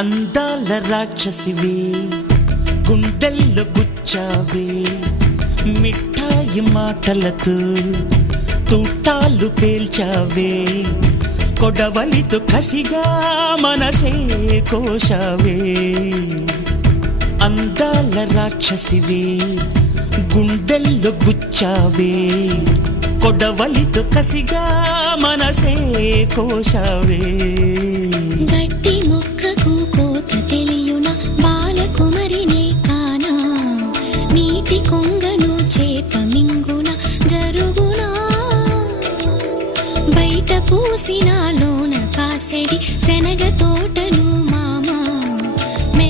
అందాల రాక్షసివే గుండెల్లో గుచ్చావే మిఠాయి మాటలతో తూటాలు పేల్చావే కొడవలితో కసిగా మనసే కోశావే అందాల రాక్షసివే గుండెల్లో గుచ్చావే కొడవలితో కసిగా మనసే కోశావే గట్టి మొక్కకు కోత తెలియున బాలకుమరినే కానా నీటి కొంగను చేప మింగున జరుగునా బయట పూసిన లోన కాసెడి శనగ తోటను